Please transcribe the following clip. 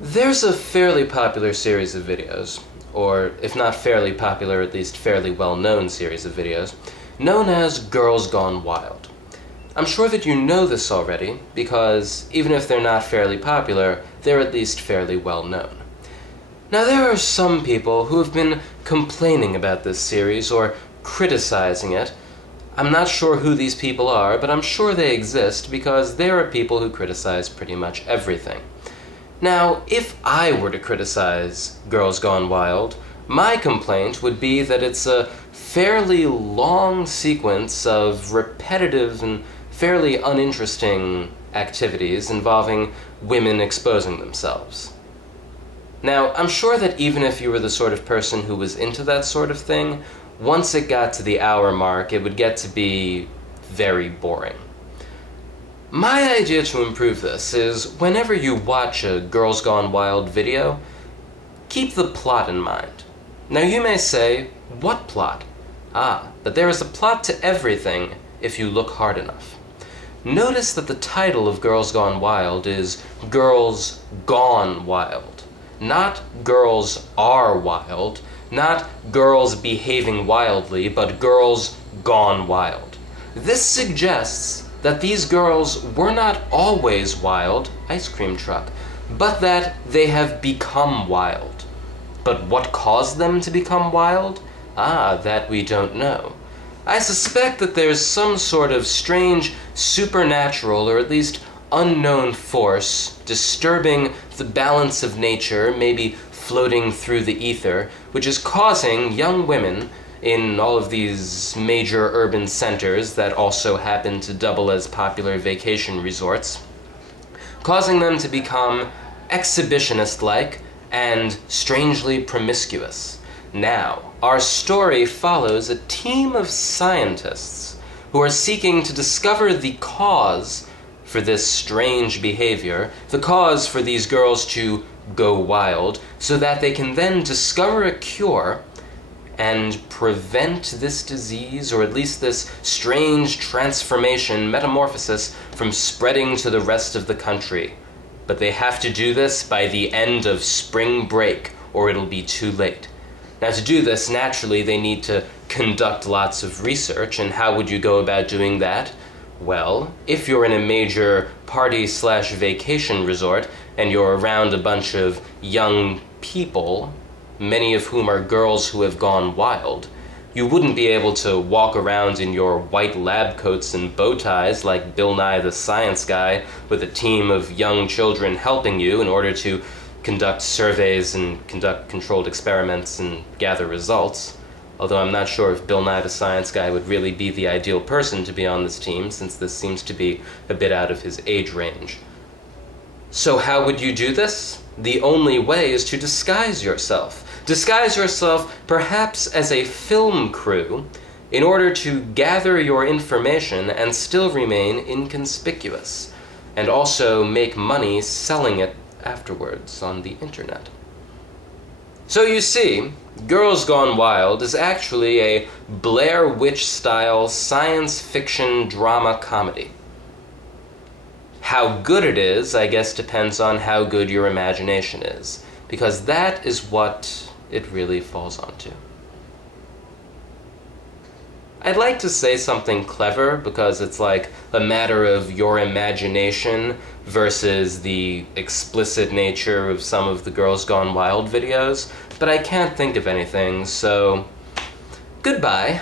There's a fairly popular series of videos, or if not fairly popular, at least fairly well-known series of videos, known as Girls Gone Wild. I'm sure that you know this already, because even if they're not fairly popular, they're at least fairly well-known. Now, there are some people who have been complaining about this series, or criticizing it. I'm not sure who these people are, but I'm sure they exist, because there are people who criticize pretty much everything. Now, if I were to criticize Girls Gone Wild, my complaint would be that it's a fairly long sequence of repetitive and fairly uninteresting activities involving women exposing themselves. Now, I'm sure that even if you were the sort of person who was into that sort of thing, once it got to the hour mark, it would get to be very boring. My idea to improve this is, whenever you watch a Girls Gone Wild video, keep the plot in mind. Now you may say, what plot? But there is a plot to everything if you look hard enough. Notice that the title of Girls Gone Wild is Girls Gone Wild. Not Girls Are Wild, not Girls Behaving Wildly, but Girls Gone Wild. This suggests that these girls were not always wild, ice cream truck, but that they have become wild. But what caused them to become wild? That we don't know. I suspect that there's some sort of strange supernatural, or at least unknown force, disturbing the balance of nature, maybe floating through the ether, which is causing young women in all of these major urban centers that also happen to double as popular vacation resorts, causing them to become exhibitionist-like and strangely promiscuous. Now, our story follows a team of scientists who are seeking to discover the cause for this strange behavior, the cause for these girls to go wild, so that they can then discover a cure and prevent this disease, or at least this strange transformation, metamorphosis, from spreading to the rest of the country. But they have to do this by the end of spring break, or it'll be too late. Now, to do this, naturally, they need to conduct lots of research, and how would you go about doing that? Well, if you're in a major party/vacation resort, and you're around a bunch of young people, many of whom are girls who have gone wild, you wouldn't be able to walk around in your white lab coats and bow ties like Bill Nye the Science Guy with a team of young children helping you in order to conduct surveys and conduct controlled experiments and gather results. Although I'm not sure if Bill Nye the Science Guy would really be the ideal person to be on this team, since this seems to be a bit out of his age range. So how would you do this? The only way is to disguise yourself. Disguise yourself perhaps as a film crew in order to gather your information and still remain inconspicuous, and also make money selling it afterwards on the internet. So you see, Girls Gone Wild is actually a Blair Witch-style science fiction drama comedy. How good it is, I guess, depends on how good your imagination is, because that is what it really falls onto. I'd like to say something clever, because it's like a matter of your imagination versus the explicit nature of some of the Girls Gone Wild videos, but I can't think of anything, so goodbye.